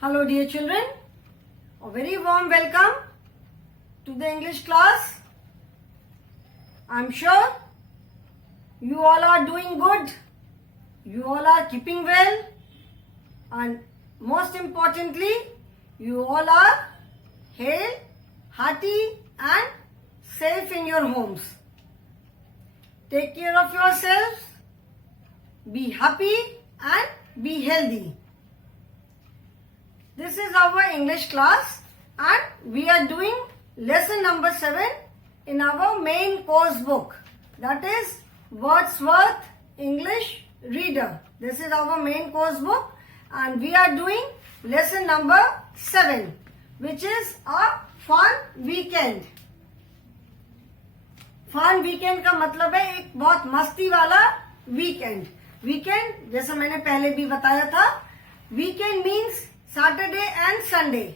Hello dear children, a very warm welcome to the English class. I'm sure you all are doing good, you all are keeping well, and most importantly, you all are hale, hearty and safe in your homes. Take care of yourselves, be happy and be healthy. This is our English class and we are doing lesson number 7 in our main course book, that is Wordsworth English Reader. This is our main course book and we are doing lesson number 7, which is a fun weekend. Fun weekend का मतलब है एक बहुत मस्ती वाला weekend. Weekend जैसा मैंने पहले भी बताया था, weekend means Saturday and Sunday.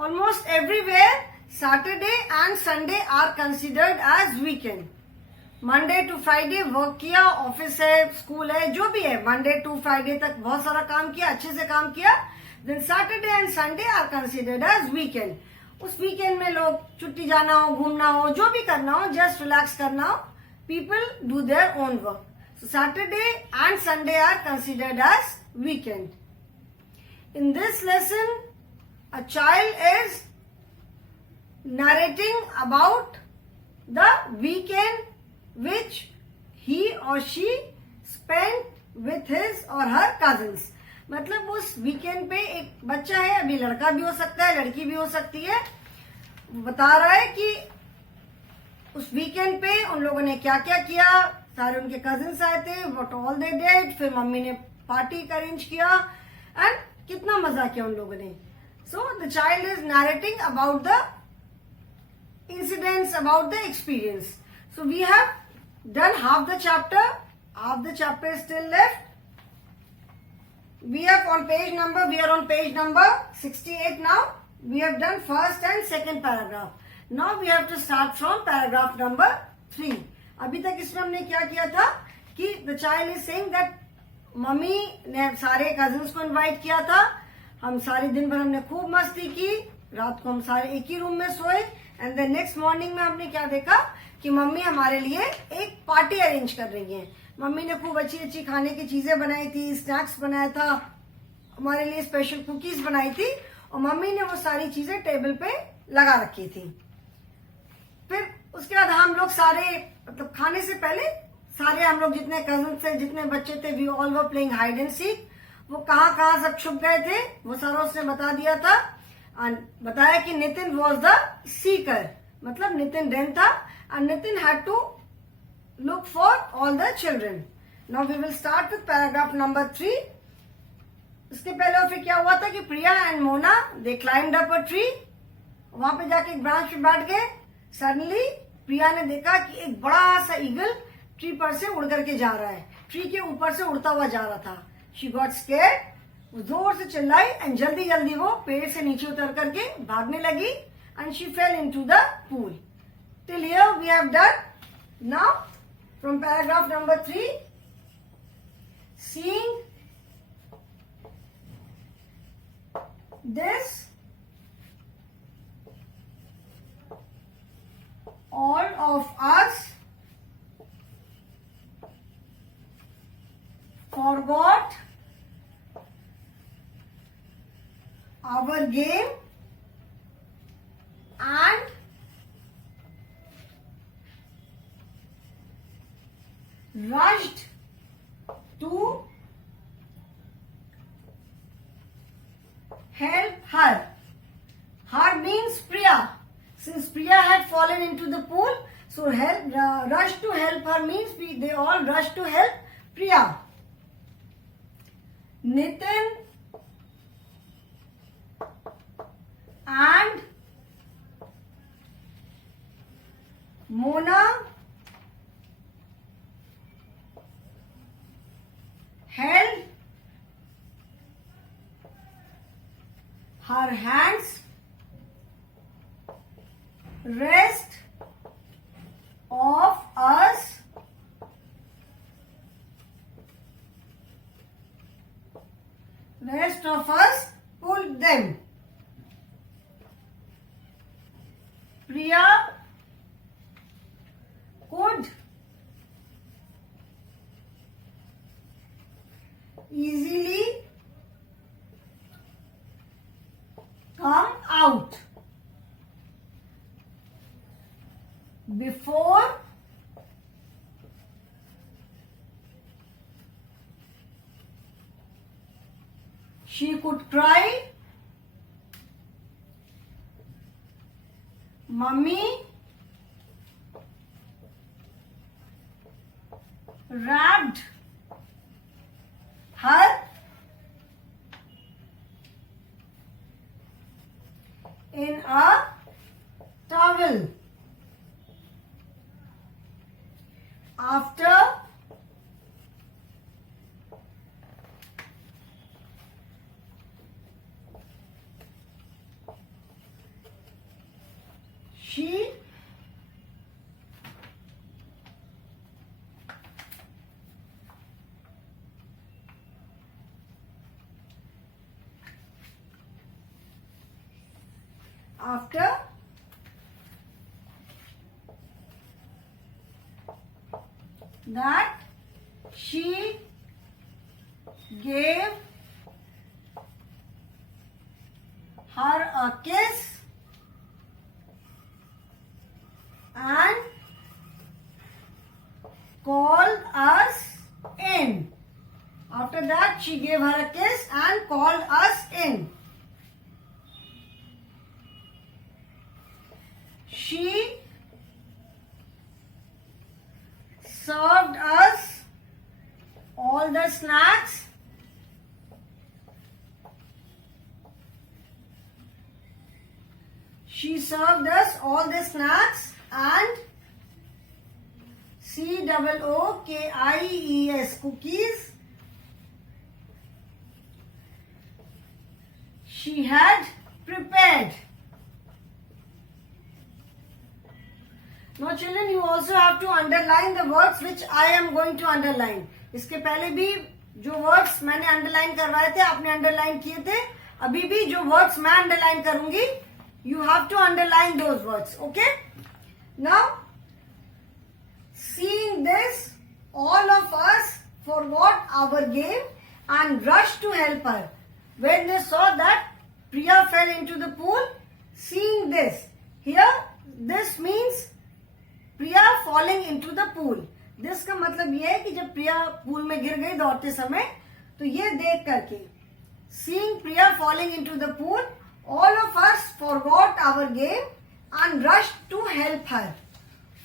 Almost everywhere Saturday and Sunday are considered as weekend. Monday to Friday work किया, ऑफिस है, स्कूल है, जो भी है, मंडे टू फ्राइडे तक बहुत सारा काम किया, अच्छे से काम किया. Then Saturday and Sunday are considered as weekend. उस वीकेंड में लोग छुट्टी जाना हो, घूमना हो, जो भी करना हो, जस्ट रिलैक्स करना हो, people do their own work. So Saturday and Sunday are considered as weekend. In this lesson a child is narrating about the weekend which he or she spent with his or her cousins. मतलब उस वीकेंड पे एक बच्चा है, अभी लड़का भी हो सकता है, लड़की भी हो सकती है, बता रहा है कि उस वीकेंड पे उन लोगों ने क्या क्या किया. सारे उनके कजिन्स आए थे, व्हाट ऑल दे डिड, फिर मम्मी ने पार्टी अरेंज किया एंड कितना मजा किया उन लोगों ने. So the child is narrating about the incidents, about the experience. So we have done half the chapter is still left. We are on page number 68 now. We have done first and second paragraph. Now we have to start from paragraph number 3. अभी तक इसमें हमने क्या किया था कि the child is saying that mummy ने सारे cousins को invite किया था, हम सारे दिन भर हमने खूब मस्ती की, रात को हम सारे एक ही रूम में सोए एंड देन नेक्स्ट मॉर्निंग में हमने क्या देखा कि मम्मी हमारे लिए एक पार्टी अरेंज कर रही है. मम्मी ने खूब अच्छी अच्छी खाने की चीजें बनाई थी, स्नैक्स बनाया था, हमारे लिए स्पेशल कुकीज बनाई थी और मम्मी ने वो सारी चीजें टेबल पे लगा रखी थी. फिर उसके बाद हम लोग सारे मतलब खाने से पहले सारे हम लोग जितने कजन थे, जितने बच्चे थे, we all were playing hide and seek. वो कहाँ कहाँ सब छुप गए थे वो सारा उसने बता दिया था. बताया कि नितिन वॉज द सीकर, मतलब नितिन डेन था and Nitin had to look for all the children. Now we will start with paragraph number 3. इसके पहले फिर क्या हुआ था कि Priya and Mona they climbed up a tree. वहां पे जाके एक ब्रांच पे बैठ गए. सडनली प्रिया ने देखा कि एक बड़ा सा ईगल ट्री पर से उड़ करके जा रहा है, ट्री के ऊपर से उड़ता हुआ जा रहा था. शी गॉट स्केर्ड, जोर से चिल्लाई एंड जल्दी जल्दी वो पेड़ से नीचे उतर करके भागने लगी and she fell into the pool. Till here we have done. Now from paragraph number 3, seeing this all of us forgot our game and rushed to help her. Her means Priya. Since Priya had fallen into the pool, so rush to help her means they all rushed to help Priya. Nitin and Mona held her hands, rest of us rest of us pulled them. Priya could easily come out before she could cry, Mummy wrapped her in a towel. After she after that she gave her a kiss and called us in. After that she gave her a kiss and called us in. She served us all the snacks and COOKIES cookies she had prepared. Now children, you also have to underline the words which I am going to underline. इसके पहले भी जो words मैंने underline करवाए थे आपने underline किए थे, अभी भी जो words मैं underline करूंगी you have to underline those words. Okay? Now, seeing this, all of us forgot our game and rushed to help her. When they saw that Priya fell into the pool, seeing this, here this means Priya falling into the pool. This का मतलब ये है कि जब प्रिया पूल में गिर गई दौड़ते समय, तो ये देख करके seeing Priya falling into the pool, all of us forgot our game and rushed to help her.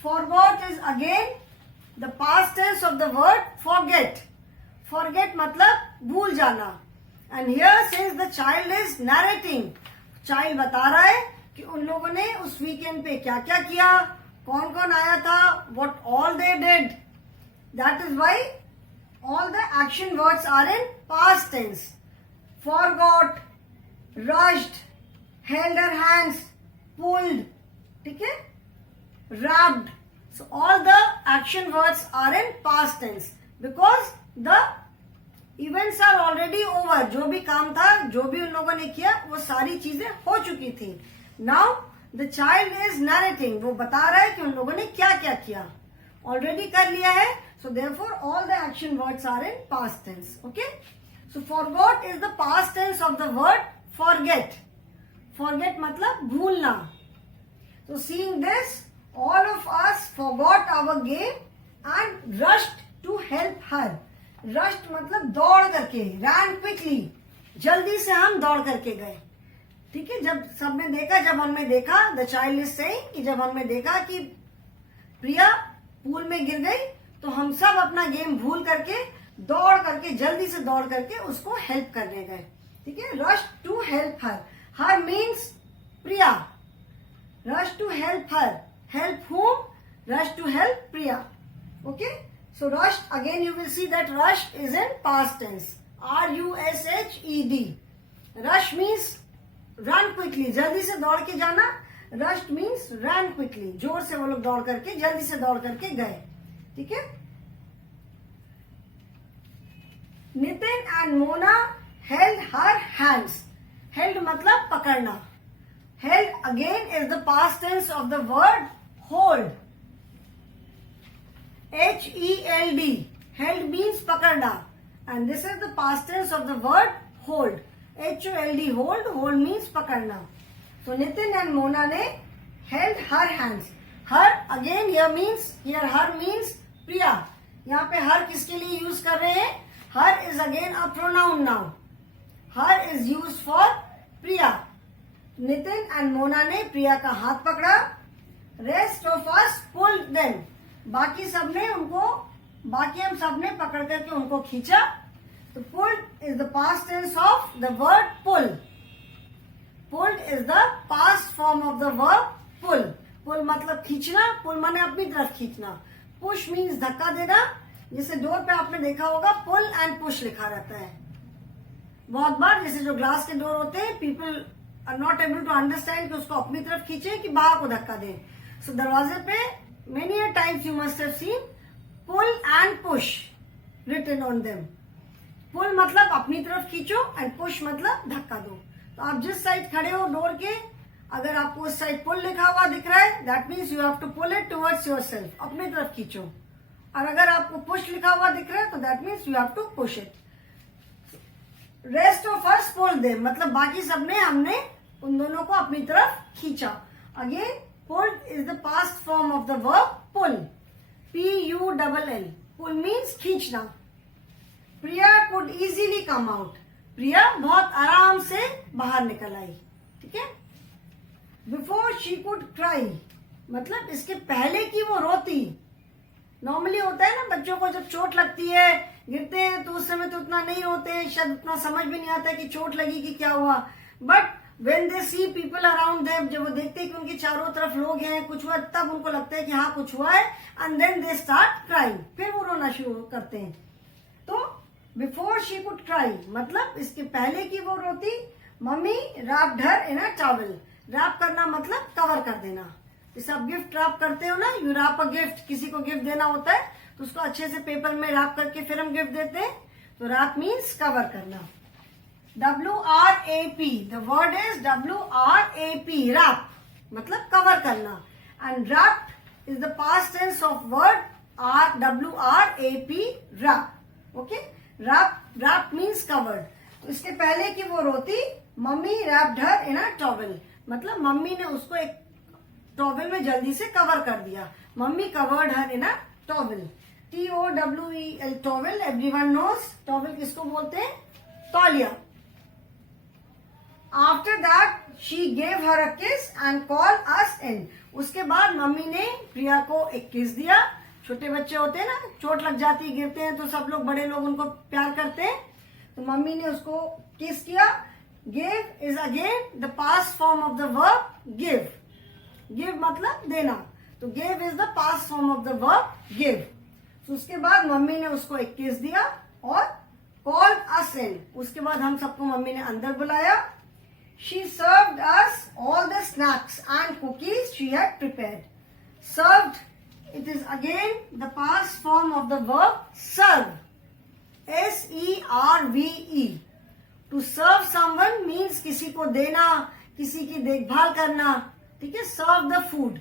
Forgot is again the past tense of the word forget. Forget मतलब भूल जाना. And here since the child is narrating, child बता रहा है कि उन लोगों ने उस वीकेंड पे क्या क्या किया, कौन कौन आया था, what all they did. That is why all the action words are in past tense. Forgot, rushed, held her hands, pulled, ठीक है, wrapped. So all the action words are in past tense because the events are already over. जो भी काम था, जो भी उन लोगों ने किया, वो सारी चीजें हो चुकी थी. Now The child is narrating. वो बता रहा है कि उन लोगों ने क्या क्या किया, ऑलरेडी कर लिया है. So therefore all the action words are in past tense. Okay? So forgot is the past tense of the word forget. Forget मतलब भूलना. So seeing this, all of us forgot our game and rushed to help her. Rushed मतलब दौड़ करके, ran quickly. जल्दी से हम दौड़ करके गए. ठीक है, जब सबने देखा, जब हमने देखा, द चाइल्ड इज सेइंग कि जब हमने देखा कि प्रिया पूल में गिर गई, तो हम सब अपना गेम भूल करके दौड़ करके, जल्दी से दौड़ करके उसको हेल्प करने गए. ठीक है, rush to help her. Her means Priya. Rush to help her. Help whom? Rush to help Priya. Okay, so rush again you will see that rush is in past tense. RUSHED. Rush means run quickly, जल्दी से दौड़ के जाना. Rushed means run quickly, जोर से वो लोग दौड़ करके, जल्दी से दौड़ करके गए. ठीक है. नितिन एंड Mona held her hands. Held मतलब पकड़ना. Held again is the past tense of the word hold. H-E-L-D. Held means पकड़ना. And this is the past tense of the word hold. H-O-L-D, hold. Hold means पकड़ना. So Nitin and Mona ने held her hands. Her again here her means Priya. यहाँ पे her किसके लिए use कर रहे हैं? Her is again a pronoun now. Her is used for Priya. Nitin and Mona ने प्रिया का हाथ पकड़ा. Rest of us pulled them. बाकी हम सब ने पकड़ करके उनको खींचा. तो pulled is the past tense of the word pull. Pulled is the past form of the verb pull. Pull मतलब खींचना. Pull माने अपनी तरफ खींचना. Push means धक्का देना. जैसे डोर पे आपने देखा होगा pull and push लिखा रहता है. बहुत बार जैसे जो ग्लास के डोर होते हैं, people are not able to understand कि उसको अपनी तरफ खींचे कि बाहर को धक्का दें. सो दरवाजे पे many a times you must have seen pull and push written on them. Pull मतलब अपनी तरफ खींचो एंड पुश मतलब धक्का दो. तो आप जिस साइड खड़े हो डोर के, अगर आपको उस साइड पुल लिखा हुआ दिख रहा है, that means you have to pull it towards yourself. अपनी तरफ खींचो. और अगर आपको पुश लिखा हुआ दिख रहा है तो that means you have to push it. Rest of us pulled them मतलब बाकी सबने हमने उन दोनों को अपनी तरफ खींचा. Again pulled is the past form of the verb pull. P-U-L-L. Pull means खींचना. Priya could easily come out. Priya बहुत आराम से बाहर निकल आई. ठीक है. बिफोर शी कुड क्राई मतलब इसके पहले की वो रोती. नॉर्मली होता है ना, बच्चों को जब चोट लगती है, गिरते हैं, तो उस समय तो उतना नहीं रोते, शायद उतना समझ भी नहीं आता कि चोट लगी कि क्या हुआ. But when they see people around them, जब वो देखते हैं कि उनके चारों तरफ लोग हैं, कुछ हुआ, तब उनको लगता है कि हाँ कुछ हुआ है. And then they start crying. फिर वो रोना शुरू करते हैं. तो बिफोर शी कुड क्राई मतलब इसके पहले की वो रोती. Mummy wrapped her in a towel. Rap करना मतलब कवर कर देना. जैसे आप गिफ्ट रैप करते हो ना, यू रैप अ गिफ्ट. किसी को गिफ्ट देना होता है तो उसको अच्छे से पेपर में रैप करके फिर हम गिफ्ट देते हैं. तो रैप मीन्स कवर करना. W-R-A-P. The word is W-R-A-P. Wrap मतलब कवर करना. And wrapped is the past tense of word W-R-A-P. Wrap. Okay. Wrap means covered. तो इसके पहले की वो रोती, mummy wrapped her in a towel मतलब मम्मी ने उसको एक टॉवल में जल्दी से कवर कर दिया. Mummy covered her in a towel. T-O-W-E-L. Towel everyone knows. Towel किसको बोलते हैं? तौलिया. After that she gave her a kiss and call अस इन. उसके बाद मम्मी ने प्रिया को एक किस दिया. छोटे बच्चे होते हैं ना, चोट लग जाती, गिरते हैं तो सब लोग, बड़े लोग उनको प्यार करते हैं. तो मम्मी ने उसको किस किया. Give is again the past form of the verb give. Give मतलब देना. तो give is the past form of the verb give. तो उसके बाद मम्मी ने उसको एक किस दिया और कॉल्ड अस इन. उसके बाद हम सबको मम्मी ने अंदर बुलाया. She served us all the snacks and cookies she had prepared. Served, it is again the past form of the verb serve. S-E-R-V-E. To serve someone means किसी को देना, किसी की देखभाल करना. ठीक है. सर्व द फूड.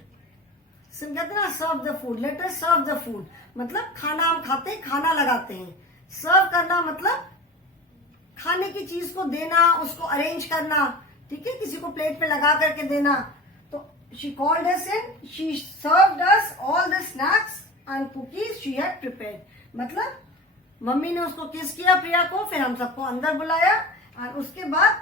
सिम कहते हैं ना, serve the food. Let us serve the food मतलब खाना हम खाते हैं, खाना लगाते हैं. सर्व करना मतलब खाने की चीज को देना, उसको अरेंज करना. ठीक है. किसी को प्लेट पे लगा करके देना. तो she called us in. She served us all the snacks and cookies she had prepared. मतलब मम्मी ने उसको किस किया प्रिया को, फिर हम सबको अंदर बुलाया और उसके बाद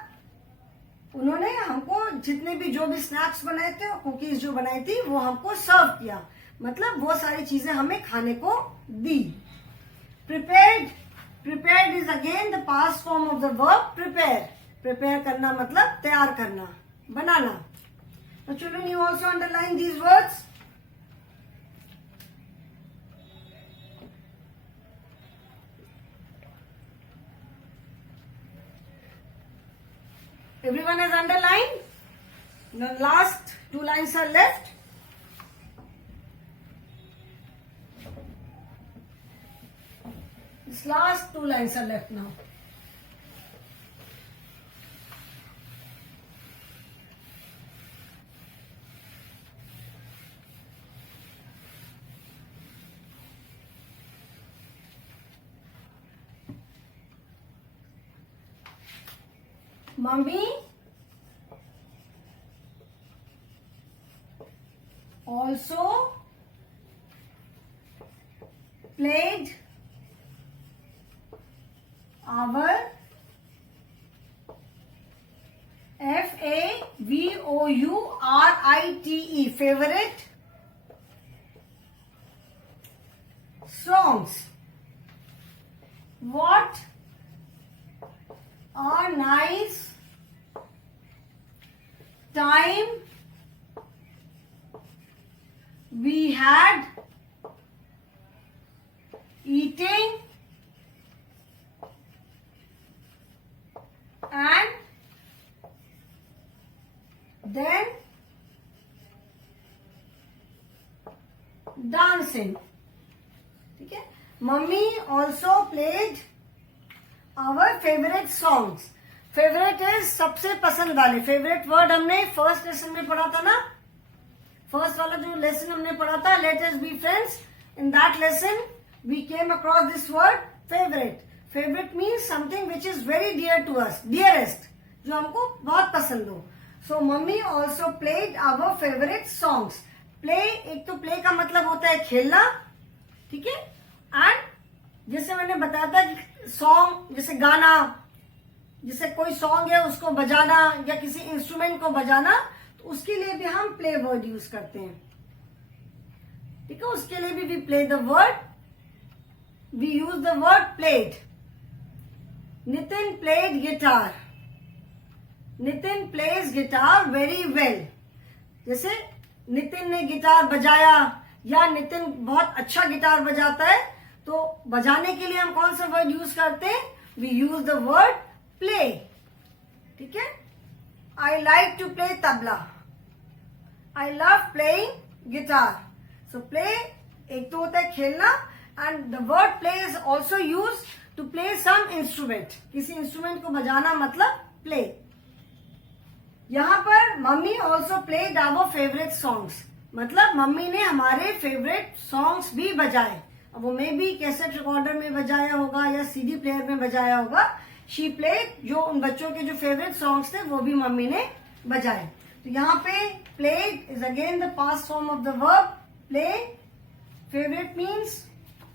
उन्होंने हमको जितने भी जो भी स्नैक्स बनाए थे और कुकीज जो बनाई थी वो हमको सर्व किया. मतलब वो सारी चीजें हमें खाने को दी. Prepared. Prepared is again the past form of the verb prepare. Prepare करना मतलब तैयार करना, बनाना. Now children, you also underline these words. Everyone has underlined. The last two lines are left. This last two lines are left now. Mummy also played our favorite favorite songs. What a nice time we had eating and then dancing. ठीक है. Mummy also played our favorite songs. Favourite is सबसे पसंद वाले. Favourite word हमने first lesson में पढ़ा था ना. फर्स्ट वाला जो लेसन हमने पढ़ा था, let us be friends, in that lesson we came across this word favourite. Favourite means something which is very dear to us, dearest, जो हमको बहुत पसंद हो. So mummy also played our favourite songs. Play, एक तो प्ले का मतलब होता है खेलना, ठीक है. एंड जैसे मैंने बताया था कि सॉन्ग, जैसे गाना, जैसे कोई सॉन्ग है उसको बजाना या किसी इंस्ट्रूमेंट को बजाना, तो उसके लिए भी हम प्ले वर्ड यूज करते हैं. ठीक है, उसके लिए भी we play the word, we use the word played. Nitin played guitar. Nitin plays guitar very well. जैसे नितिन ने गिटार बजाया या नितिन बहुत अच्छा गिटार बजाता है, तो बजाने के लिए हम कौन सा वर्ड यूज करते हैं? We use the word play. ठीक है. I like to play tabla. I love playing guitar. So play एक तो होता है खेलना, and the word play is also use to play some instrument. किसी इंस्ट्रूमेंट को बजाना मतलब प्ले. यहां पर mummy also played our favourite songs, मतलब मम्मी ने हमारे फेवरेट सॉन्ग्स भी बजाए. अब वो मे बी कैसेट रिकॉर्डर में बजाया होगा या सीडी प्लेयर में बजाया होगा. शी प्लेड, जो उन बच्चों के जो फेवरेट सॉन्ग्स थे वो भी मम्मी ने बजाए. तो यहाँ पे played is again the past form of the verb play. Favourite means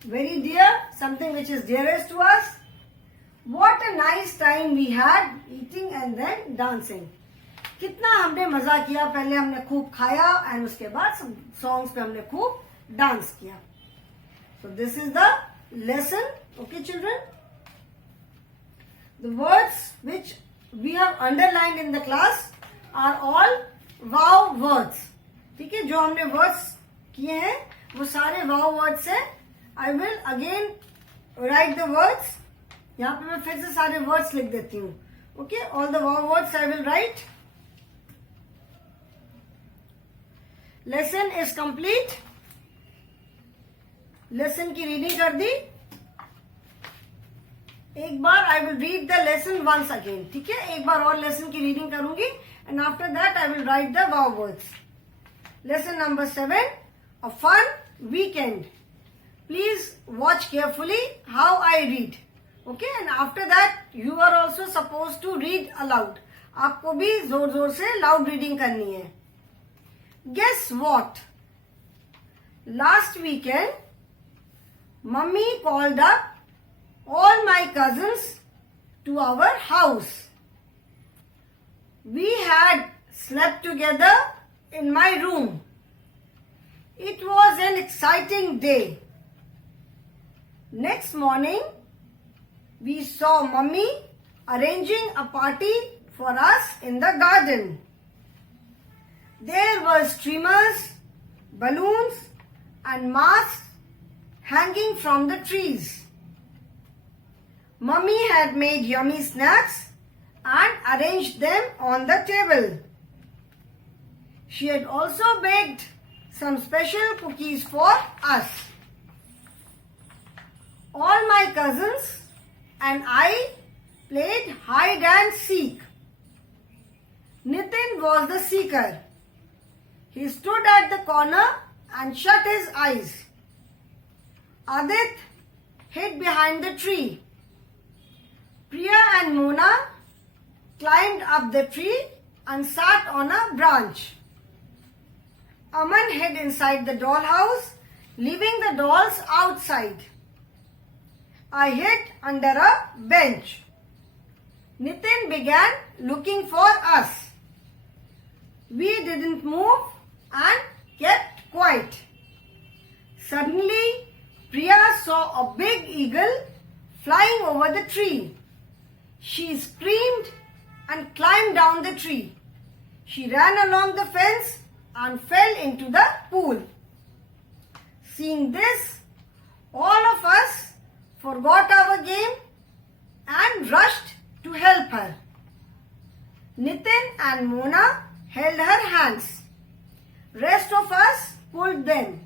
very dear, something which is dearest to us. What a nice time we had eating and then dancing. कितना हमने मजा किया. पहले हमने खूब खाया एंड उसके बाद सॉन्ग्स पे हमने खूब डांस किया. So this is the lesson. Okay children, the words which we have underlined in the class are all wow words. ठीक है, जो हमने वर्ड्स किए हैं वो सारे wow words हैं. I will again write the words. यहाँ पे मैं फिर से सारे words लिख देती हूँ. Okay, all the wow words I will write. Lesson is complete. Lesson की रीडिंग कर दी. एक बार I will read the lesson once again. ठीक है, एक बार और लेसन की रीडिंग करूंगी and after that I will write the wow words. Lesson number 7, a fun weekend. Please watch carefully how I read. Okay, and after that you are also suppose to read aloud. आपको भी जोर जोर से loud reading करनी है. Guess what. Last weekend mummy called up all my cousins to our house. We had slept together in my room. It was an exciting day. Next morning, we saw Mummy arranging a party for us in the garden. There were streamers, balloons, and masks hanging from the trees. Mummy had made yummy snacks and arranged them on the table. She had also baked some special cookies for us. All my cousins and I played hide and seek. Nitin was the seeker. He stood at the corner and shut his eyes. Adit hid behind the tree. Priya and Mona climbed up the tree and sat on a branch. Aman hid inside the dollhouse, leaving the dolls outside. I hid under a bench. Nitin began looking for us. We didn't move and kept quiet. Suddenly, Priya saw a big eagle flying over the tree. She screamed and climbed down the tree. She ran along the fence and fell into the pool. Seeing this, all of us forgot our game and rushed to help her. Nitin and Mona held her hands. Rest of us pulled them.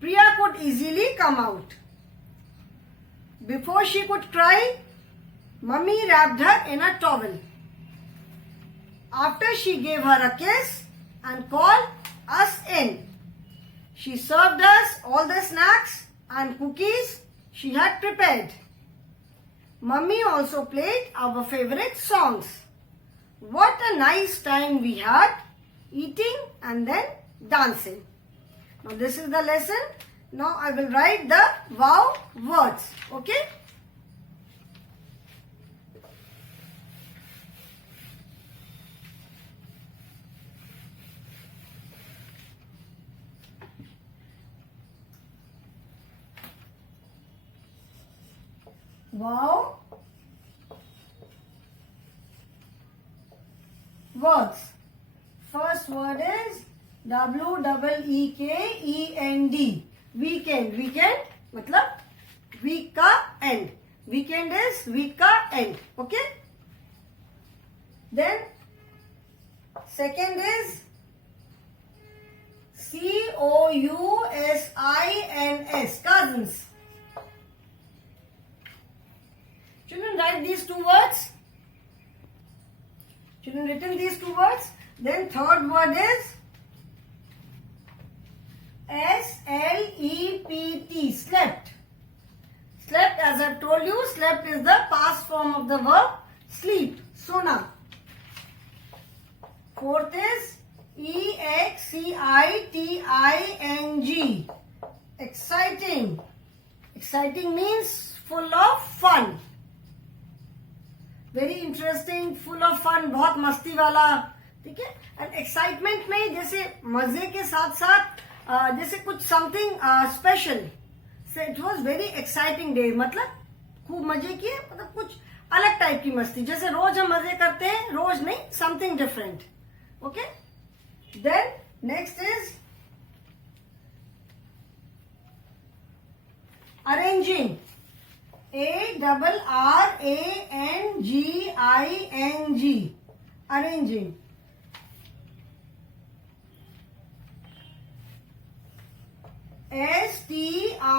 Priya could easily come out. Before she could cry, Mummy wrapped her in a towel. After she gave her a kiss and called us in, she served us all the snacks and cookies she had prepared. Mummy also played our favorite songs. What a nice time we had, eating and then dancing. Now this is the lesson. Now I will write the wow words. Okay? Wow words. First word is WEEKEND. Weekend. Weekend मतलब week का end. Weekend is week का end. Okay? Then second is COUSINS. Cousins. Children, write these two words. Children, written these two words. Then third word is SLEPT. Slept. Slept, as I told you, slept is the past form of the verb sleep. Sona. Fourth is EXCITING. Exciting. Exciting means full of fun. Very interesting, full of fun, बहुत मस्ती वाला. ठीक है. And excitement में जैसे मजे के साथ साथ जैसे कुछ something special. It was very exciting day. मतलब खूब मजे किए, मतलब कुछ अलग टाइप की मस्ती. जैसे रोज हम मजे करते हैं, रोज नहीं, something different. Okay. Then next is arranging. ARRANGING. Arranging. STREAMERS.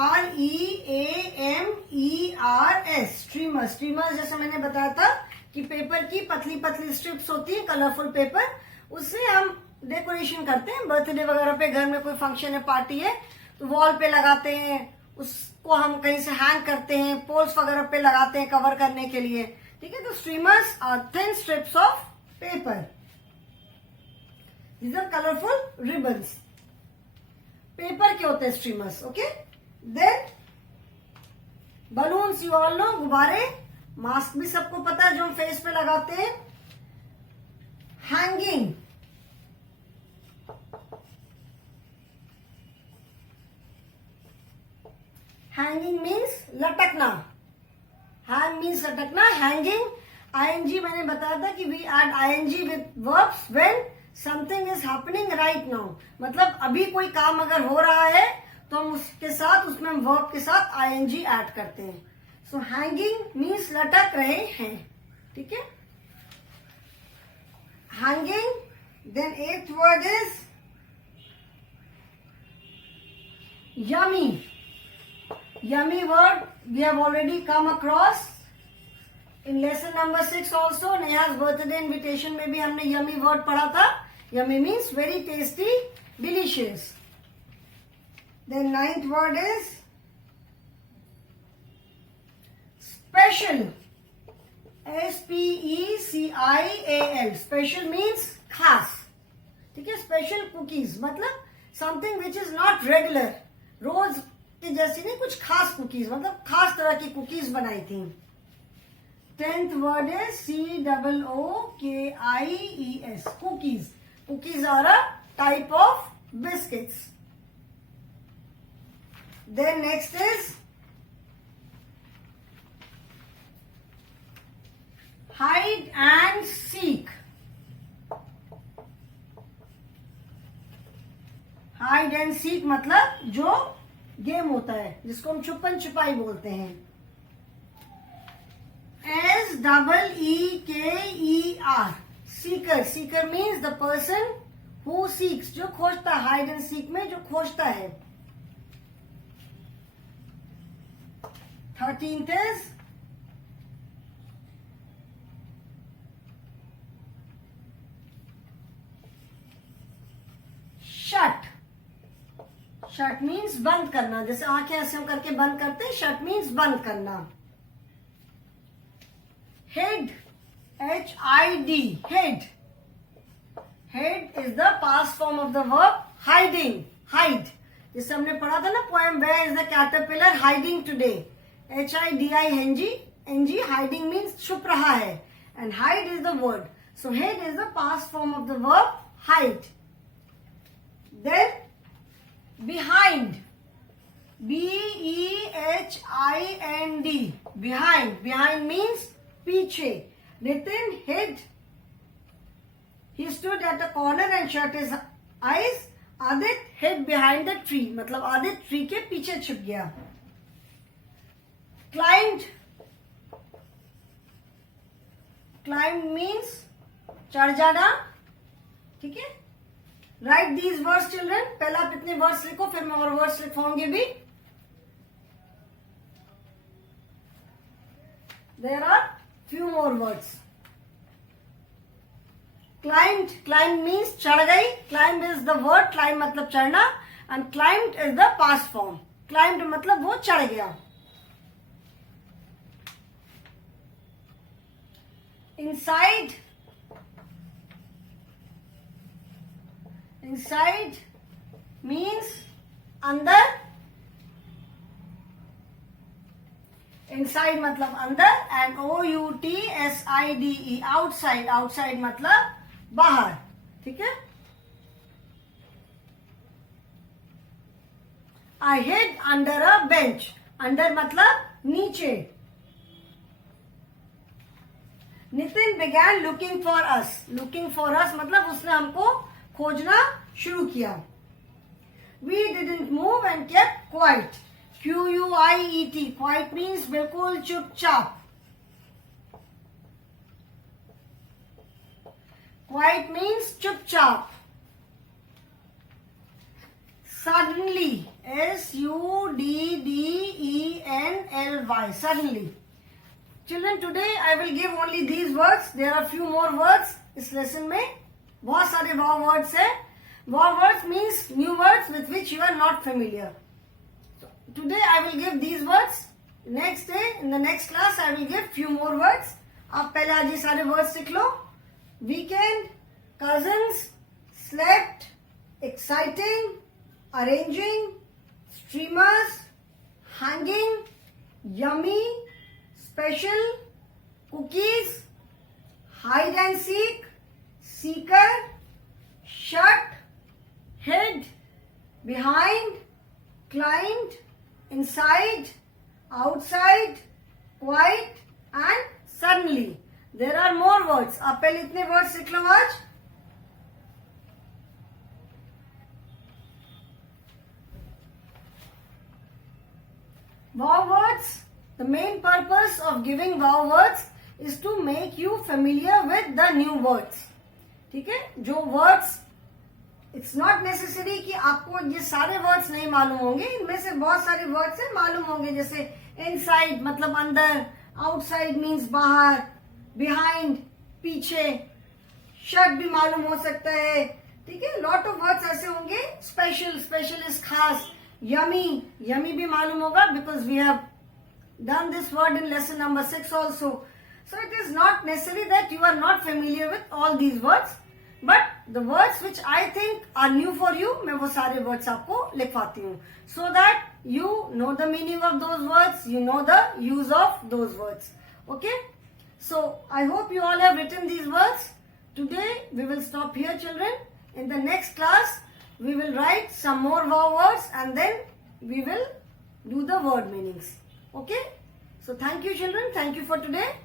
Streamer. Streamer जैसे मैंने बताया था कि पेपर की पतली पतली स्ट्रिप्स होती है, कलरफुल पेपर. उससे हम डेकोरेशन करते हैं. बर्थडे वगैरह पे, घर में कोई फंक्शन है, पार्टी है, तो वॉल पे लगाते हैं. उसको हम कहीं से हैंग करते हैं, पोल्स वगैरह पे लगाते हैं कवर करने के लिए. ठीक है. तो streamers are thin strips of paper. These are colourful ribbons. Paper के होते हैं streamers. Okay. Then balloons, you all know. गुब्बारे. मास्क भी सबको पता है जो हम फेस पे लगाते हैं. हैंगिंग. हैंगिंग मीन्स लटकना. हैंग मीन्स लटकना. हैंगिंग. आईएनजी मैंने बताया था कि we add ING with verbs when something is happening right now. मतलब अभी कोई काम अगर हो रहा है तो हम उसके साथ, उसमें हम वर्ब के साथ आईएनजी ऐड करते हैं. सो हैंगिंग मीन्स लटक रहे हैं. ठीक है. हैंगिंग. देन एथ word is yummy. Yummy word we have already come across in lesson number 6 also. Neha's birthday invitation में भी हमने yummy word पढ़ा था. Yummy means very tasty, delicious. Then ninth word is special. SPECIAL. SPECIAL, special means खास, ठीक है. Special cookies मतलब something which is not regular, रोज की जैसी नहीं, कुछ खास कुकीज, मतलब खास तरह की कुकीज बनाई थी. 10th word is COOKIES, cookies. Cookies are a type of biscuits. Then next is hide and seek. Hide and seek मतलब जो गेम होता है जिसको हम छुपन छुपाई बोलते हैं. SEEKER, seeker. Seeker means the person who seeks, जो खोजता है. हाइड एंड सीक में जो खोजता है. 13th is shut. Shut means बंद करना, जैसे आंखें ऐसे हम करके बंद करते हैं, शट मीन्स बंद करना. Hid, HID, hid. Hid is the past form of the verb hiding, hide. जैसे हमने पढ़ा था ना poem, where is the caterpillar hiding today. HIDING, hiding means छुप रहा है, and hide is the word. So hid is the past form of the verb hide. Then behind, BEHIND, behind. Behind means पीछे. Nitin hid, he stood at a corner and shut his eyes. Adit hid behind the tree, मतलब आदित्य ट्री के पीछे छुप गया. Climbed, climbed means चढ़ जाना, ठीक है. Right these words children. पहले आप इतने वर्ड्स लिखो, फिर मैं और वर्ड्स लिखवाऊंगी भी. There are few more words. Climb, climb means चढ़ गई. Climb is the word, climb मतलब चढ़ना, and climb is the past form. Climb मतलब वो चढ़ गया. इनसाइड, inside means अंदर. inside मतलब अंदर, and OUTSIDE, outside. outside मतलब बाहर, ठीक है. I hid under a bench. अंदर मतलब नीचे. Nitin began looking for us. looking for us मतलब उसने हमको खोजना शुरू किया. We didn't move and kept quiet. QUIET, quiet means बिल्कुल चुपचाप. Quiet means चुपचाप. Suddenly, SUDDENLY, suddenly. Children, today I will give only these words. There are few more words इस लेसन में. बहुत सारे वाव वर्ड्स है. Wow words means new words with which you are not familiar. Today I will give these words. Next day in the next class I will give few more words. आप पहले आज ये सारे words सीख लो. Weekend, cousins, slept, exciting, arranging, streamers, hanging, yummy, special, cookies, hide and seek, seeker, shut, hid, behind, climbed, inside, outside, quiet and suddenly. There are more words. आप पहले इतने वर्ड्स सीख लो आज. Vowel words. The main purpose of giving vowel words is to make you familiar with the new words. ठीक है. जो words, it's not necessary कि आपको ये सारे वर्ड्स नहीं मालूम होंगे. इनमें से बहुत सारे वर्ड्स है मालूम होंगे, जैसे इनसाइड मतलब अंदर, आउटसाइड मीन्स बाहर, बिहाइंड पीछे, शट भी मालूम हो सकता है, ठीक है. लॉट ऑफ वर्ड्स ऐसे होंगे. स्पेशल, स्पेशल इज खास. यमी, यमी भी मालूम होगा because we have done this word in lesson number 6 also. So it is not necessary that you are not familiar with all these words, but the words which I think are new for you, मैं वो सारे words आपको लिखवाती हूँ, so that you know the meaning of those words, you know the use of those words. Okay? So I hope you all have written these words. Today we will stop here, children. In the next class, we will write some more verb words and then we will do the word meanings. Okay? So thank you, children. Thank you for today.